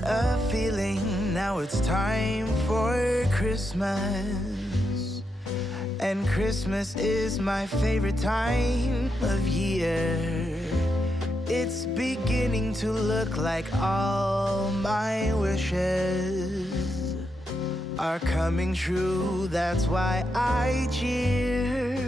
What a feeling, now it's time for Christmas. And Christmas is my favorite time of year. It's beginning to look like all my wishes are coming true, that's why I cheer.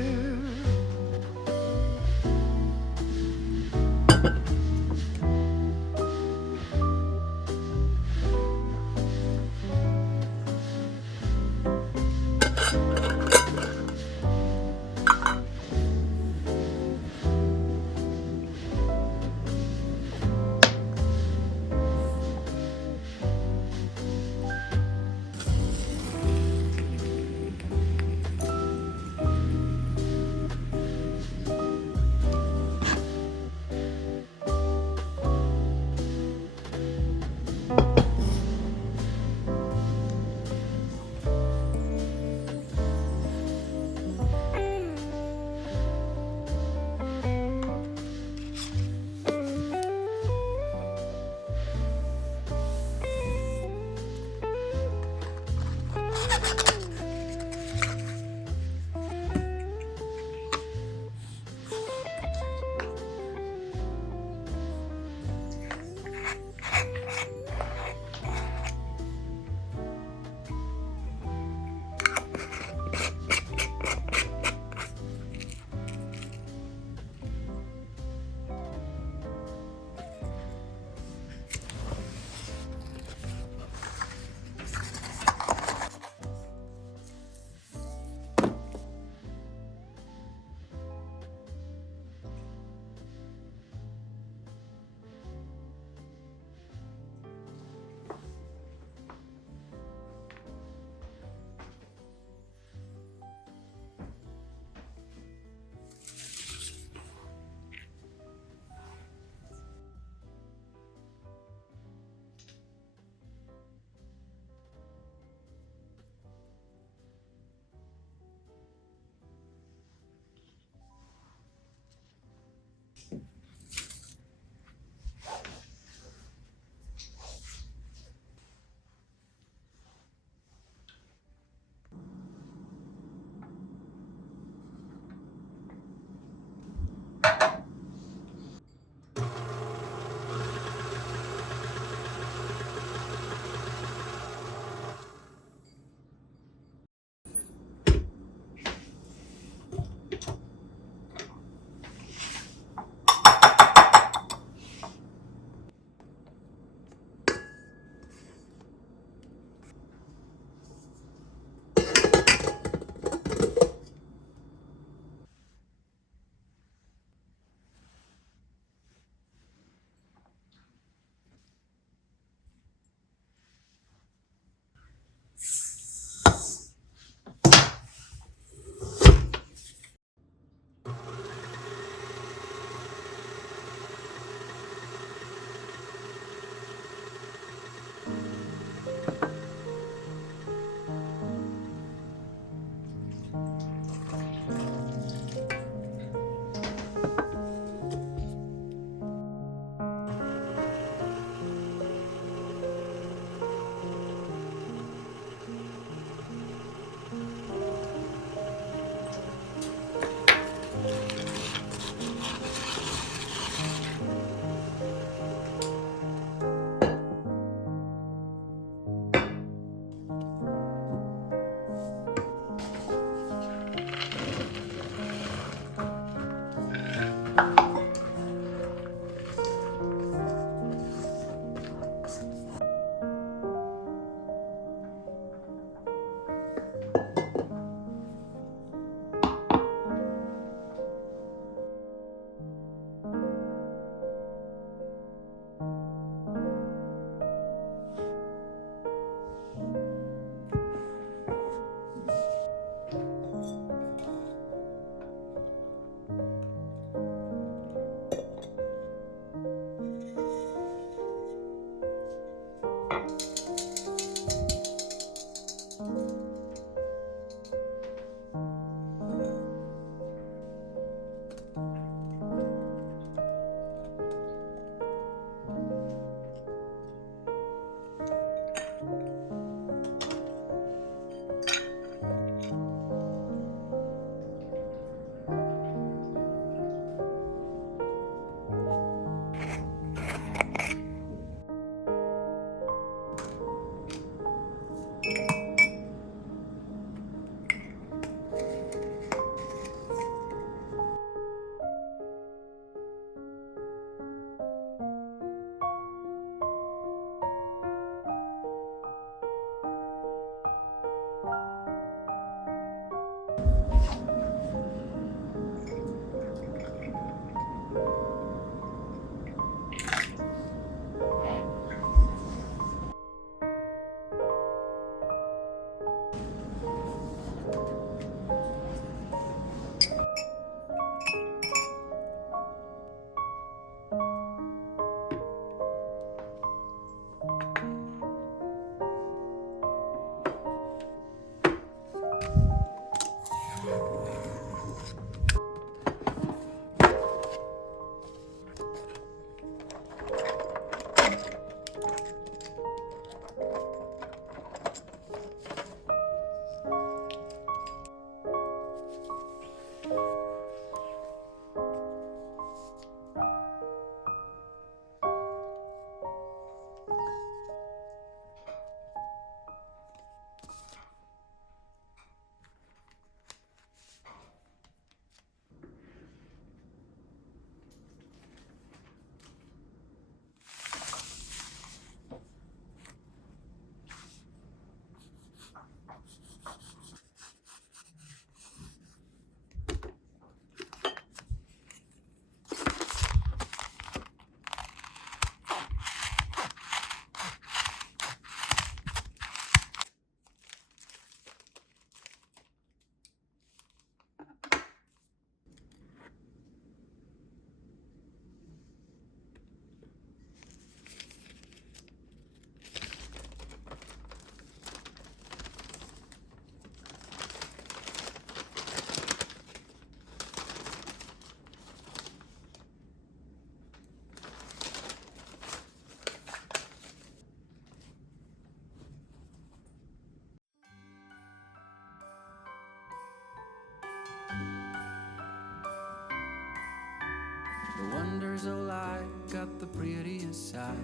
got the prettiest side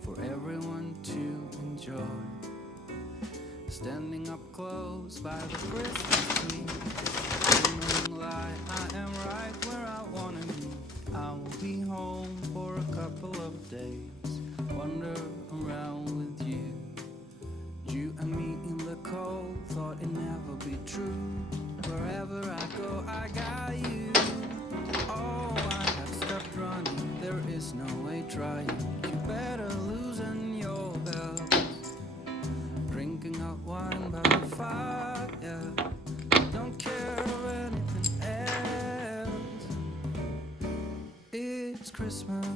for everyone to enjoy. Standing up close by the Christmas tree, no lie, I am right where I wanna be. I will be home for a couple of days, wander around with you. You and me in the cold, thought it'd never be true. Wherever I go, I got you. Oh, I have stopped running, there is no way trying. You better loosen your belt. Drinking hot wine by the fire, don't care of anything else. It's Christmas.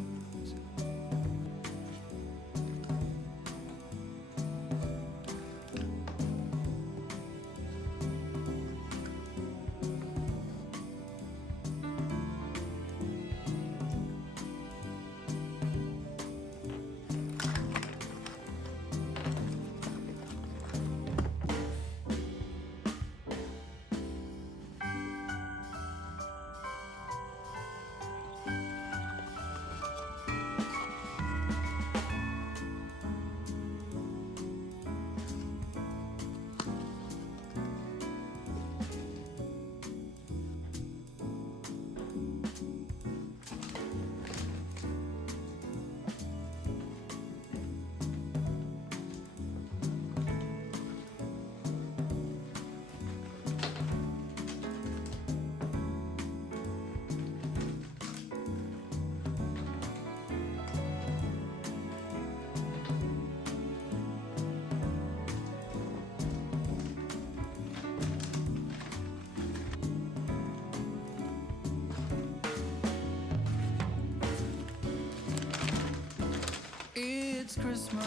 It's Christmas,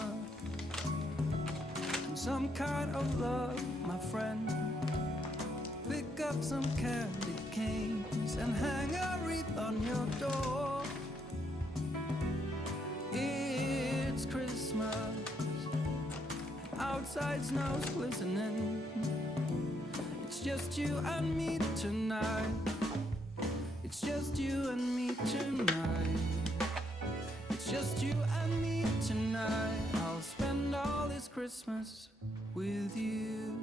and some kind of love, my friend. Pick up some candy canes and hang a wreath on your door. It's Christmas, outside snow's glistening. It's just you and me tonight. It's just you and me tonight. It's just you and me tonight. I'll spend all this Christmas with you.